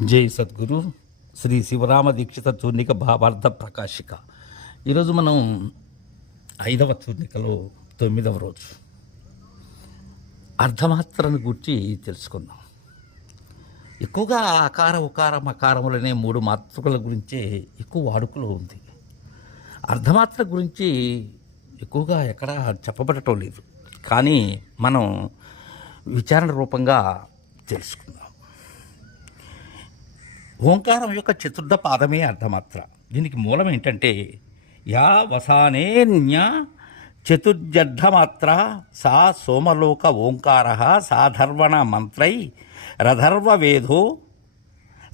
జై సద్గురు శ్రీ శివరామ దీక్షిత చూర్ణిక భావార్థ ప్రకాశిక. ఈరోజు మనం 5వ చూర్ణికలో 9వ రోజు అర్ధమాత్రను గురించి తెలుసుకుందాం. ఎక్కువగా అకార ఉకార మకారములనే 3 మాతృకల గురించే ఎక్కువ వాడుకలో ఉంది. అర్ధమాత్ర గురించి ఎక్కువగా ఎక్కడా చెప్పబడటం లేదు, కానీ మనం విచారణ రూపంగా తెలుసుకుందాం. ఓంకారం యొక్క చతుర్థ పాదమే అర్ధమాత్ర. దీనికి మూలం ఏంటంటే యా వసానేన్య చతుర్జడ్ఢమాత్ర సా సోమలోక ఓంకార సాధర్వణ మంత్రై రధర్వ వేదో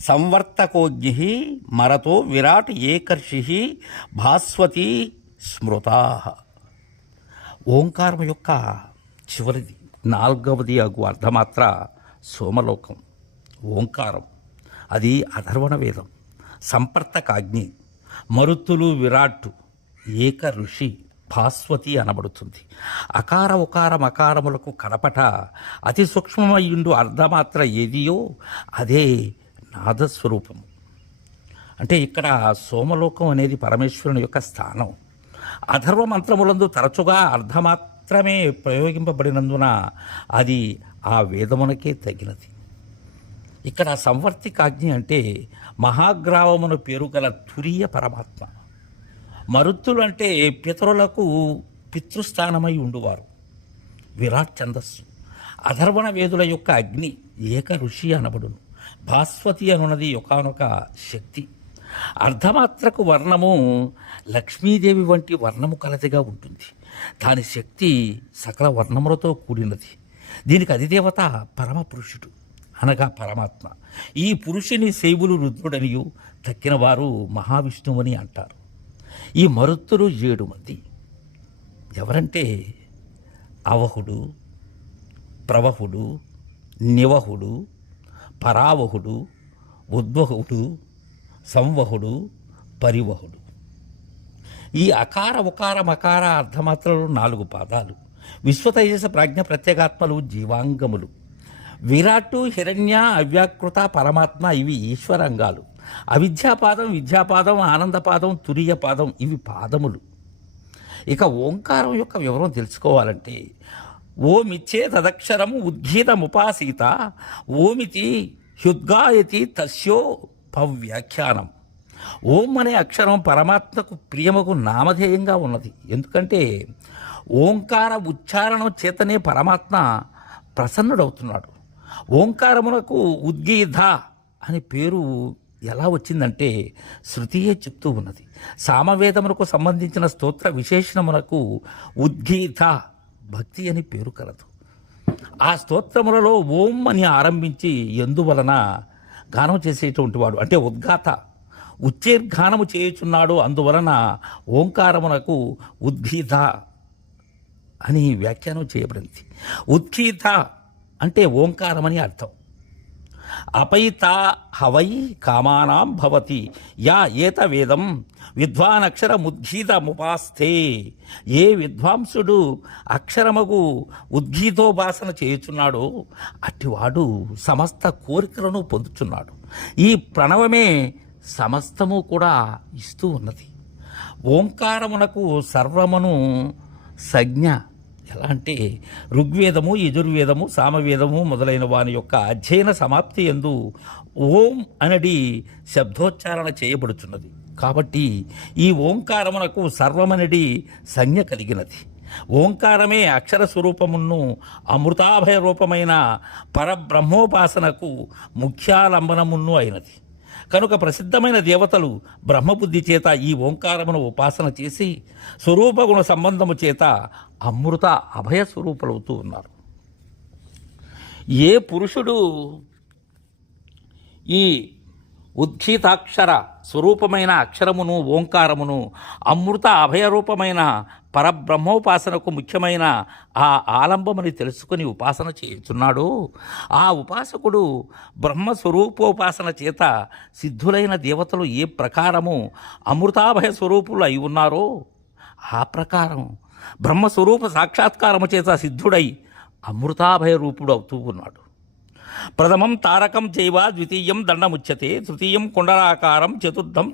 సంవర్తకోజ్ఞి మరతో విరాట్ ఏకర్షి భాస్వతి స్మృతా. ఓంకారం యొక్క చివరిది 4వది అగు అర్ధమాత్ర సోమలోకం. ఓంకారం అది అధర్వణ వేదం, సంపర్తకాగ్ని, మరుత్తులు విరాట్టు, ఏక ఋషి, భాస్వతి అనబడుతుంది. అకార ఉకార మకారములకు కడపట అతి సూక్ష్మమయ్యుండు అర్ధమాత్ర ఏదియో అదే నాదస్వరూపము. అంటే ఇక్కడ సోమలోకం అనేది పరమేశ్వరుని యొక్క స్థానం. అధర్వ మంత్రములందు తరచుగా అర్ధమాత్రమే ప్రయోగింపబడినందున అది ఆ వేదమునకే తగినది. ఇక్కడ సంవర్తికాగ్ని అంటే మహాగ్రావమును పేరు గల తురీయ పరమాత్మ. మరుత్తులు అంటే పితరులకు పితృస్థానమై ఉండువారు, విరాట్ ఛందస్సు. అధర్వణ వేదుల యొక్క అగ్ని ఏక ఋషి అనబడును. భాస్వతి అనున్నది ఒకానొక శక్తి. అర్ధమాత్రకు వర్ణము లక్ష్మీదేవి వంటి వర్ణము కలదిగా ఉంటుంది. దాని శక్తి సకల వర్ణములతో కూడినది. దీనికి అధిదేవత పరమపురుషుడు అనగా పరమాత్మ. ఈ పురుషుని శైవులు రుద్రుడనియు తక్కిన వారు మహావిష్ణువని అంటారు. ఈ మరుత్తులు 7 మంది. ఎవరంటే అవహుడు, ప్రవహుడు, నివహుడు, పరావహుడు, ఉద్వహుడు, సంవహుడు, పరివహుడు. ఈ అకార ఉకార మకార అర్ధమాత్రలు 4 పాదాలు. విశ్వతైజస ప్రాజ్ఞ ప్రత్యేగాత్మలు జీవాంగములు. విరాట్టు, హిరణ్య, అవ్యాకృత, పరమాత్మ ఇవి ఈశ్వరంగాలు. అవిద్యాపాదం, విద్యాపాదం, ఆనందపాదం, తురీయపాదం ఇవి పాదములు. ఇక ఓంకారం యొక్క వివరం తెలుసుకోవాలంటే ఓమిచ్చే తదక్షరం ఉద్గీతముపాసీత ఓమితి హ్యుద్గాయతి తస్యో పవ్యాఖ్యానం. ఓం అనే అక్షరం పరమాత్మకు ప్రియముకు నామధేయంగా ఉన్నది. ఎందుకంటే ఓంకార ఉచ్చారణం చేతనే పరమాత్మ ప్రసన్నుడవుతున్నాడు. ఓంకారమునకు ఉద్గీత అని పేరు ఎలా వచ్చిందంటే శృతియే చెప్తూ ఉన్నది. సామవేదమునకు సంబంధించిన స్తోత్ర విశేషణమునకు ఉద్గీత భక్తి అని పేరు కలదు. ఆ స్తోత్రములలో ఓం అని ఆరంభించి ఎందువలన గానం చేసేటువంటి వాడు అంటే ఉద్గాత, ఉచ్చేర్గానము చేయుచున్నాడు. అందువలన ఓంకారమునకు ఉద్గీత అని వ్యాఖ్యానం చేయబడింది. ఉద్గీత అంటే ఓంకారమని అర్థం. అపైత హవై కామానాం భవతి యా ఏత వేదం విద్వానక్షరముద్గీతముపాస్తే. ఏ విద్వాంసుడు అక్షరమగు ఉద్గీతోపాసన చేయుచున్నాడో అట్టివాడు సమస్త కోరికలను పొందుచున్నాడు. ఈ ప్రణవమే సమస్తము కూడా ఇస్తూ ఉన్నది. ఓంకారమునకు సర్వమును సంజ్ఞ. ఎలా అంటే ఋగ్వేదము, యజుర్వేదము, సామవేదము మొదలైన వాని యొక్క అధ్యయన సమాప్తి యందు ఓం అనడి శబ్దోచ్చారణ చేయబడుచున్నది. కాబట్టి ఈ ఓంకారమునకు సర్వమనడి సంజ్ఞ కలిగినది. ఓంకారమే అక్షర స్వరూపమును అమృతాభయ రూపమైన పరబ్రహ్మోపాసనకు ముఖ్యాలంబనమును అయినది. కనుక ప్రసిద్ధమైన దేవతలు బ్రహ్మబుద్ధి చేత ఈ ఓంకారమును ఉపాసన చేసి స్వరూపగుణ సంబంధము చేత అమృత అభయ స్వరూపులవుతూ ఉన్నారు. ఏ పురుషుడు ఈ ఉద్గీతాక్షర స్వరూపమైన అక్షరమును ఓంకారమును అమృత అభయరూపమైన పరబ్రహ్మోపాసనకు ముఖ్యమైన ఆ ఆలంబమని తెలుసుకుని ఉపాసన చేయుచున్నాడు, ఆ ఉపాసకుడు బ్రహ్మస్వరూపోపాసన చేత సిద్ధులైన దేవతలు ఏ ప్రకారము అమృతాభయ స్వరూపులు అయి ఉన్నారో ఆ ప్రకారం బ్రహ్మస్వరూప సాక్షాత్కారము చేత సిద్ధుడై అమృతాభయ రూపుడు అవుతూ ఉన్నాడు. ప్రథమం తారకం చైవ ద్వితీయం దండముచ్యతే తృతీయం కుండలాకారం చతుర్థం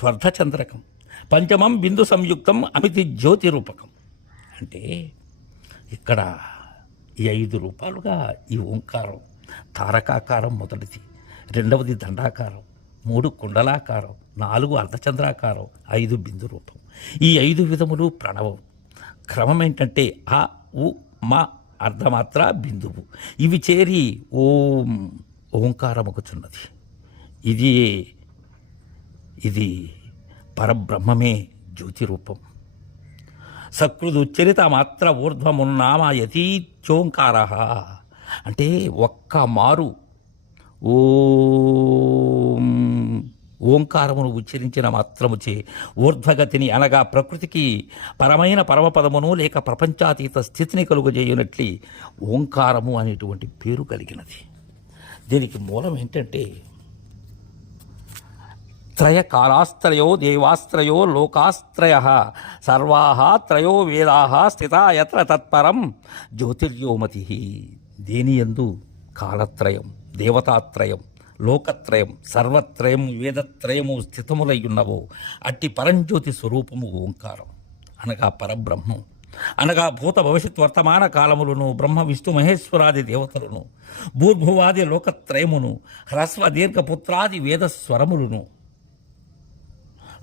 త్వర్ధచంద్రకం పంచమం బిందు సంయుక్తం అమితి జ్యోతి రూపకం. అంటే ఇక్కడ ఈ 5 రూపాలుగా ఈ ఓంకారం తారకాకారం మొదటిది, రెండవది దండాకారం, 3 కుండలాకారం, 4 అర్ధచంద్రాకారం, 5 బిందు రూపం. ఈ 5 విధములు ప్రణవం. క్రమం ఏంటంటే ఆ ఉ మా అర్ధమాత్ర బిందువు ఇవి చేరి ఓం ఓంకారముకుచున్నది. ఇది పరబ్రహ్మమే జ్యోతి రూపం. సకృదుచ్చరిత మాత్ర ఊర్ధ్వమున్నామ యతీచోంకార. అంటే ఒక్క మారు ఓంకారమును ఉచ్చరించిన మాత్రముచే ఊర్ధ్వగతిని అనగా ప్రకృతికి పరమైన పరమపదమును లేక ప్రపంచాతీత స్థితిని కలుగజేయునట్లి ఓంకారము అనేటువంటి పేరు కలిగినది. దీనికి మూలం ఏంటంటే త్రయకాలాస్త్రయో దేవాస్త్రయో లోకాస్త్రయ సర్వాః త్రయో వేదాః స్థితా యత్ర తత్పరం జ్యోతిర్యోమతి. దేనియందు కాలత్రయం, దేవతాత్రయం, లోకత్రయం, సర్వత్రయం, వేదత్రయము స్థితములై ఉన్నవో అట్టి పరంజ్యోతి స్వరూపము ఓంకారం అనగా పరబ్రహ్మం. అనగా భూత భవిష్యత్ వర్తమాన కాలములను బ్రహ్మ విష్ణు మహేశ్వరాది దేవతలను భూర్భువాది లోకత్రయమును హ్రస్వ దీర్ఘ పుత్రాది వేదస్వరములను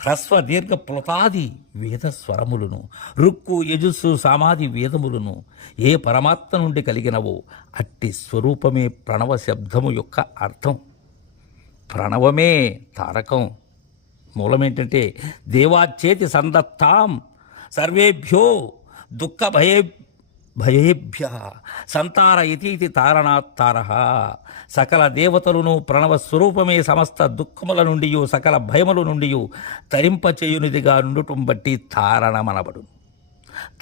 హ్రస్వ దీర్ఘ ప్లుతాది వేదస్వరములను రుక్కు యజుస్సు సామాది వేదములను ఏ పరమాత్మ నుండి కలిగినవో అట్టి స్వరూపమే ప్రణవ శబ్దము యొక్క అర్థం. ప్రణవమే తారకం. మూలమేంటంటే దేవాచేతి సందత్తాం సర్వేభ్యో దుఃఖ భయేభ్య సంతార ఇతి తారణాత్తార. సకల దేవతలను ప్రణవ స్వరూపమే సమస్త దుఃఖముల నుండి సకల భయముల నుండి తరింపచేయునిదిగా నుండుటం బట్టి తారణమనబడు.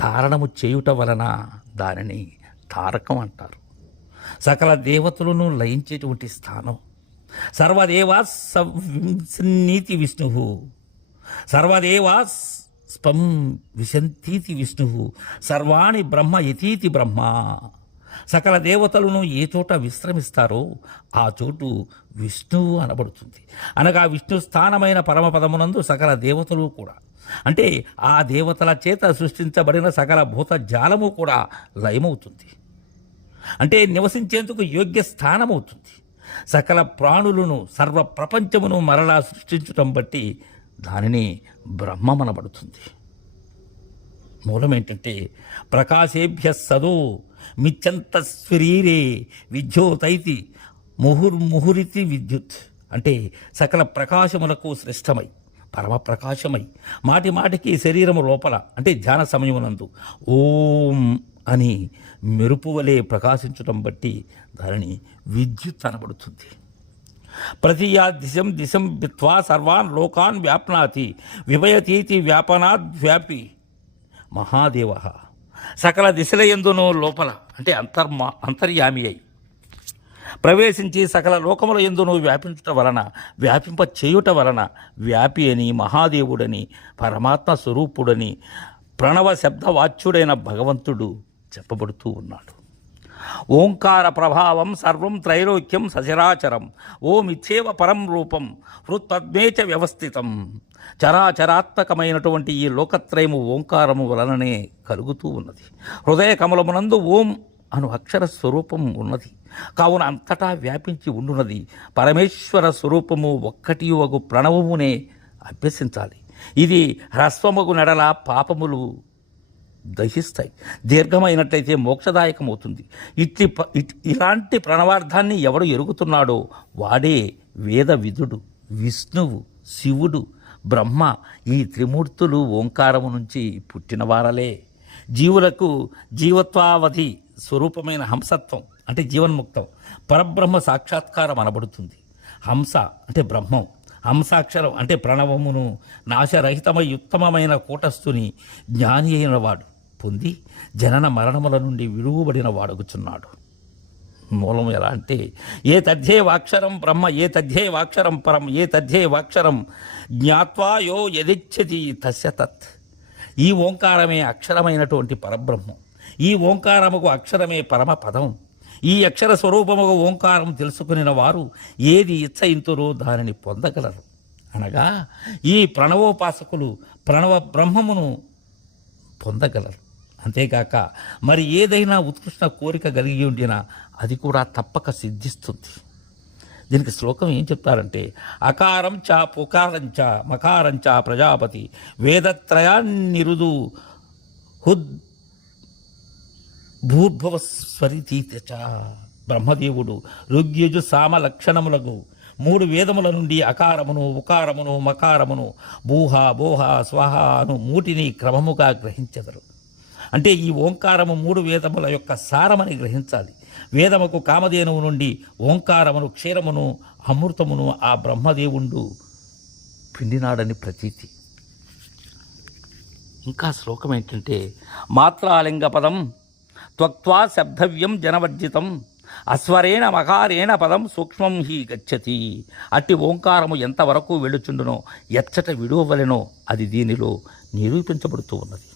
తారణము చేయుట వలన దానిని తారకం అంటారు. సకల దేవతలను లయించేటువంటి స్థానం. సర్వదేవా సంనీతి విష్ణు సర్వదేవా స్పం విశంతీతి విష్ణు సర్వాణి బ్రహ్మ యతీతి బ్రహ్మ. సకల దేవతలను ఏ చోట విశ్రమిస్తారో ఆ చోటు విష్ణువు అనబడుతుంది. అనగా విష్ణు స్థానమైన పరమపదమునందు సకల దేవతలు కూడా, అంటే ఆ దేవతల చేత సృష్టించబడిన సకల భూత జాలము కూడా లయమవుతుంది. అంటే నివసించేందుకు యోగ్య స్థానమవుతుంది. సకల ప్రాణులను సర్వ ప్రపంచమును మరలా సృష్టించటం బట్టి దానిని బ్రహ్మమనబడుతుంది. మూలమేంటంటే ప్రకాశేభ్య సదో మిచ్చంత శరీరే విద్యోతైతి ముహుర్ముహురితి విద్యుత్. అంటే సకల ప్రకాశములకు శ్రేష్టమై పరమ ప్రకాశమై మాటి మాటికి శరీరము లోపల అంటే ధ్యాన సమయమునందు ఓం అని మెరుపు వలె ప్రకాశించటం బట్టి దానిని విద్యుత్ అనబడుతుంది. ప్రతియా దిశం విత్వా సర్వాన్ లోకాన్ వ్యాప్నాతి విభయతీతి వ్యాపనాద్వ్యాపి మహాదేవ. సకల దిశల యందును లోపల అంటే అంతర్యామి అయి ప్రవేశించి సకల లోకముల యందును వ్యాపించుట వలన వ్యాపింప చేయుట వలన వ్యాపి అని మహాదేవుడని పరమాత్మ స్వరూపుడని ప్రణవ శబ్దవాచ్యుడైన భగవంతుడు చెప్పబడుతూ ఉన్నాడు. ఓంకార ప్రభావం సర్వం త్రైలోక్యం సచరాచరం ఓమిచ్చేవ పరం రూపం హృత్పద్మేచ వ్యవస్థితం. చరాచరాత్మకమైనటువంటి ఈ లోకత్రయము ఓంకారము వలననే కలుగుతూ ఉన్నది. హృదయ కమలమునందు ఓం అను అక్షర స్వరూపం ఉన్నది. కావున అంతటా వ్యాపించి ఉండున్నది. పరమేశ్వర స్వరూపము ఒక్కటి వగు ప్రణవమునే అభ్యసించాలి. ఇది హ్రస్వమగు నెడల పాపములు దహిస్తాయి, దీర్ఘమైనట్లయితే మోక్షదాయకమవుతుంది. ఇలాంటి ప్రణవార్థాన్ని ఎవడు ఎరుగుతున్నాడో వాడే వేద విధుడు, విష్ణువు, శివుడు, బ్రహ్మ. ఈ త్రిమూర్తులు ఓంకారము నుంచి పుట్టినవారలే. జీవులకు జీవత్వావధి స్వరూపమైన హంసత్వం అంటే జీవన్ముక్తం పరబ్రహ్మ సాక్షాత్కారం అనబడుతుంది. హంస అంటే బ్రహ్మం, హంసాక్షరం అంటే ప్రణవమును నాశరహితమై ఉత్తమమైన కూటస్థుని జ్ఞాని అయిన వాడు పొంది జనన మరణముల నుండి విడువబడిన వాడుగుచున్నాడు. మూలం ఎలా అంటే ఏ తథ్యే వాక్షరం బ్రహ్మ ఏ తథ్యే వాక్షరం పరం ఏ తథ్యే వాక్షరం జ్ఞాత్వా యో యదిచ్చతి తస్య తత్. ఈ ఓంకారమే అక్షరమైనటువంటి పరబ్రహ్మం. ఈ ఓంకారముకు అక్షరమే పరమ పదం. ఈ అక్షర స్వరూపముగా ఓంకారం తెలుసుకునిన వారు ఏది ఇచ్చయింతురో దానిని పొందగలరు. అనగా ఈ ప్రణవోపాసకులు ప్రణవ బ్రహ్మమును పొందగలరు. అంతేకాక మరి ఏదైనా ఉత్కృష్ట కోరిక కలిగి ఉండినా అది కూడా తప్పక సిద్ధిస్తుంది. దీనికి శ్లోకం ఏం చెప్తారంటే, అకారం చ పుకారం చ మకారం చ ప్రజాపతి వేదత్రయాన్నిరుదు హుద్ భూర్భవస్వరితీత చ. బ్రహ్మదేవుడు ఋగ్యజు సామ లక్షణములకు 3 వేదముల నుండి అకారమును ఉకారమును మకారమును భూహ బోహ స్వహ అను మూటిని క్రమముగా గ్రహించెదరు. అంటే ఈ ఓంకారము 3 వేదముల యొక్క సారమని గ్రహించాలి. వేదముకు కామధేనువు నుండి ఓంకారమును క్షీరమును అమృతమును ఆ బ్రహ్మదేవుండు పిండినాడని ప్రతీతి. ఇంకా శ్లోకం ఏంటంటే, మాత్రాలింగ పదం త్వక్త్వా శబ్దవ్యం జనవర్జితం అస్వరేణ మకారేణ పదం సూక్ష్మం హి గచ్చతి. అట్టి ఓంకారము ఎంతవరకు వెళ్ళుచుండునో ఎచ్చట విడువవలెనో అది దీనిలో నిరూపించబడుతూ ఉన్నది.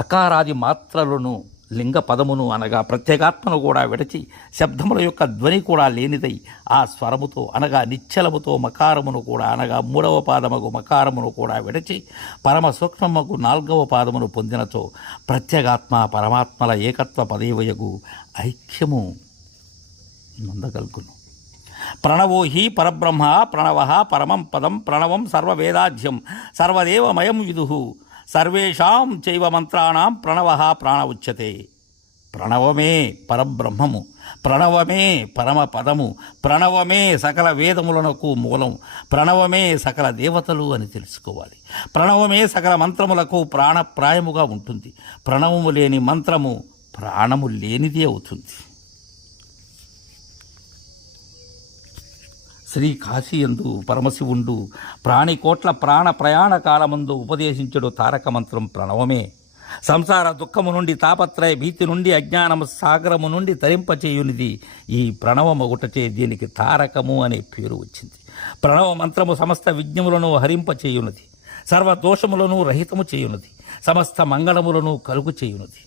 అకారాది మాత్రలను లింగ పదమును అనగా ప్రత్యేగాత్మను కూడా విడచి శబ్దముల యొక్క ధ్వని కూడా లేనిదై ఆ స్వరముతో అనగా నిశ్చలముతో మకారమును కూడా అనగా 3వ పాదముకు మకారమును కూడా విడచి పరమ సూక్ష్మముకు 4వ పాదమును పొందినచో ప్రత్యేగాత్మ పరమాత్మల ఏకత్వ పదవయగు ఐక్యము నందగల్గును. ప్రణవో హి పరబ్రహ్మ ప్రణవ పరమం పదం ప్రణవం సర్వవేదాధ్యం సర్వదేవమయం విదుః సర్వేషాం చైవ మంత్రాణం ప్రణవ ప్రాణ ఉచ్యతే. ప్రణవమే పరబ్రహ్మము, ప్రణవమే పరమ పదము, ప్రణవమే సకల వేదములకు మూలం, ప్రణవమే సకల దేవతలు అని తెలుసుకోవాలి. ప్రణవమే సకల మంత్రములకు ప్రాణప్రాయముగా ఉంటుంది. ప్రణవము లేని మంత్రము ప్రాణము లేనిది అవుతుంది. శ్రీ కాశీయందు పరమశివుండు ప్రాణికోట్ల ప్రాణ ప్రయాణ కాలమందు ఉపదేశించడు తారక మంత్రం ప్రణవమే. సంసార దుఃఖము నుండి తాపత్రయ భీతి నుండి అజ్ఞానము సాగరము నుండి తరింపచేయునిది ఈ ప్రణవమొకటచే దీనికి తారకము అనే పేరు వచ్చింది. ప్రణవ మంత్రము సమస్త విజ్ఞములను హరింపచేయునది, సర్వదోషములను రహితము చేయునది, సమస్త మంగళములను కలుగు చేయునది.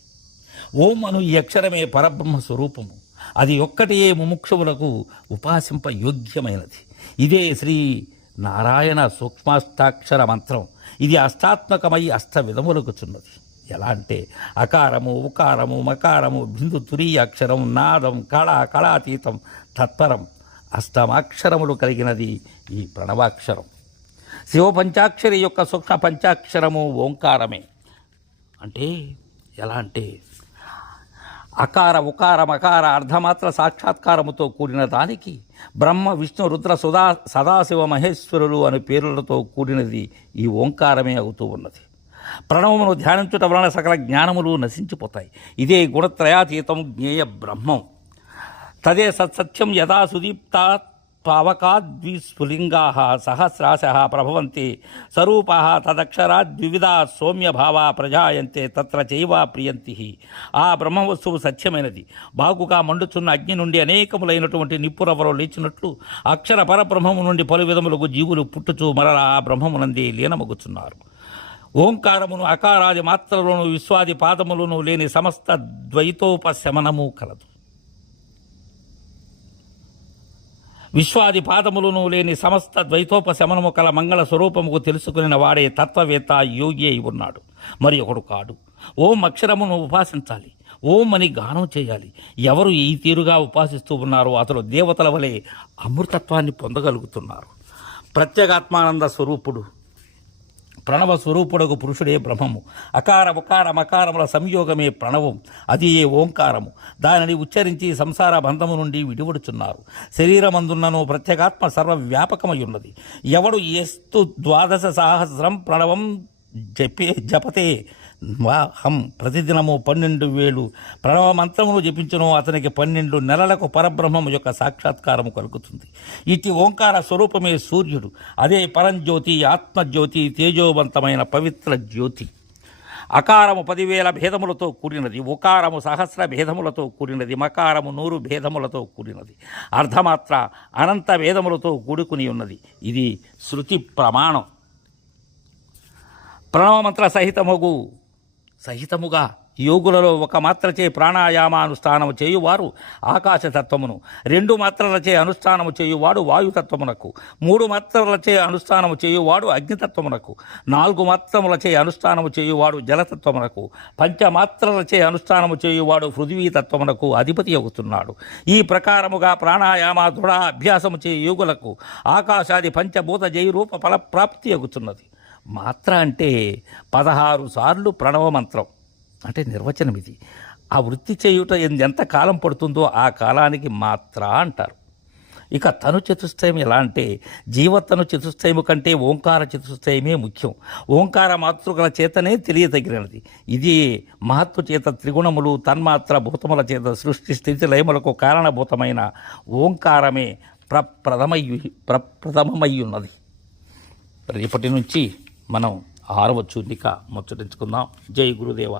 ఓం అను ఈ అక్షరమే పరబ్రహ్మ స్వరూపము. అది ఒక్కటే ముముక్షువులకు ఉపాసింప యోగ్యమైనది. ఇదే శ్రీ నారాయణ సూక్ష్మాష్టాక్షర మంత్రం. ఇది అష్టాత్మకమై అష్టవిధములకుచున్నది. ఎలా అంటే అకారము ఉకారము మకారము బిందు తురీయ అక్షరం నాదం కళ కళాతీతం తత్పరం అష్టమాక్షరములు కలిగినది ఈ ప్రణవాక్షరం. శివపంచాక్షరి యొక్క సూక్ష్మ పంచాక్షరము ఓంకారమే. అంటే ఎలా అంటే అకార ఉకార మకార అర్ధమాత్ర సాక్షాత్కారముతో కూడిన దానికి బ్రహ్మ విష్ణు రుద్ర సదాశివ మహేశ్వరులు అనే పేర్లతో కూడినది ఈ ఓంకారమే అవుతూ ఉన్నది. ప్రణవమును ధ్యానించుట వలన సకల జ్ఞానములు నశించిపోతాయి. ఇదే గుణత్రయాతీతం జ్ఞేయ బ్రహ్మం. తదే సత్సత్యం యదా సుదీప్తా పావకాద్విస్ఫులింగా సహస్రాశ ప్రభవంతి స్వరూపా తదక్షరాద్వివిధా సౌమ్యభావా ప్రజాయంతే తత్ర చైవ ప్రియంతి. ఆ బ్రహ్మవస్తువు సత్యమైనది. బాగుగా మండుచున్న అగ్ని నుండి అనేకములైనటువంటి నిప్పురవలు లేచినట్లు అక్షర పరబ్రహ్మము నుండి పలు విధములకు జీవులు పుట్టుచు మరలా ఆ బ్రహ్మమునందే లీనమగుచున్నారు. ఓంకారమును అకారాది మాత్రలోను విశ్వాది పాదములను లేని సమస్త ద్వైతోపశమనము కలదు. విశ్వాది పాదములను లేని సమస్త ద్వైతోపశమనము కల మంగళ స్వరూపముకు తెలుసుకుని వాడే తత్వవేత్త యోగి అయి ఉన్నాడు, మరి ఒకడు కాడు. ఓం అక్షరమును ఉపాసించాలి, ఓం అని గానం చేయాలి. ఎవరు ఈ తీరుగా ఉపాసిస్తూ ఉన్నారో అతడు దేవతల వలె అమృతత్వాన్ని పొందగలుగుతున్నారు. ప్రత్యేగాత్మానంద స్వరూపుడు ప్రణవ స్వరూపుడకు పురుషుడే బ్రహ్మము. అకార ఉకార మకారముల సంయోగమే ప్రణవం, అది ఏ ఓంకారము. దానిని ఉచ్చరించి సంసార బంధము నుండి విడివడుచున్నారు. శరీరమందున్నను ప్రత్యేగాత్మ సర్వవ్యాపకమై ఉన్నది. ఎవడు ఎస్తు 12 సహస్రం ప్రణవం జపతే హం ప్రతిదినము 12,000 ప్రణవ మంత్రమును జపించును అతనికి 12 నెలలకు పరబ్రహ్మము యొక్క సాక్షాత్కారము కలుగుతుంది. ఇటు ఓంకార స్వరూపమే సూర్యుడు. అదే పరంజ్యోతి, ఆత్మజ్యోతి, తేజోవంతమైన పవిత్ర జ్యోతి. అకారము 10,000 భేదములతో కూడినది, ఉకారము 1000 భేదములతో కూడినది, మకారము 100 భేదములతో కూడినది, అర్ధమాత్ర అనంత భేదములతో కూడుకుని ఉన్నది. ఇది శృతి ప్రమాణం. ప్రణవమంత్ర సహితముగా యోగులలో ఒక మాత్రచే ప్రాణాయామానుష్ఠానము చేయువారు ఆకాశతత్వమును, 2 మాత్రలచే అనుష్ఠానము చేయువాడు వాయుతత్వమునకు, 3 మాత్రలచే అనుష్ఠానము చేయువాడు అగ్నితత్వమునకు, 4 మాత్రములచే అనుష్ఠానము చేయువాడు జలతత్వమునకు, 5 మాత్రలచే అనుష్ఠానము చేయువాడు పృథ్వీతత్వమునకు అధిపతి అవుతున్నాడు. ఈ ప్రకారముగా ప్రాణాయామ దృఢ అభ్యాసము చే యోగులకు ఆకాశాది పంచభూత జయరూప ఫలప్రాప్తి అగుతున్నది. మాత్ర అంటే 16 సార్లు ప్రణవ మంత్రం అంటే నిర్వచనం ఇది. ఆ వృత్తి చేయుట ఎంత కాలం పడుతుందో ఆ కాలానికి మాత్ర అంటారు. ఇక తను చతుష్టయం ఎలా అంటే జీవతను చతుష్టయము కంటే ఓంకార చతుష్టయమే ముఖ్యం. ఓంకార మాతృకల చేతనే తెలియతగినది. ఇది మహత్వ చేత త్రిగుణములు తన్మాత్ర భూతముల చేత సృష్టి స్థితి లయములకు కారణభూతమైన ఓంకారమే ప్రప్రథమమై ఉన్నది. రేపటి నుంచి మనం 6వ చూర్ణిక ముచ్చటించుకుందాం. జై గురుదేవ.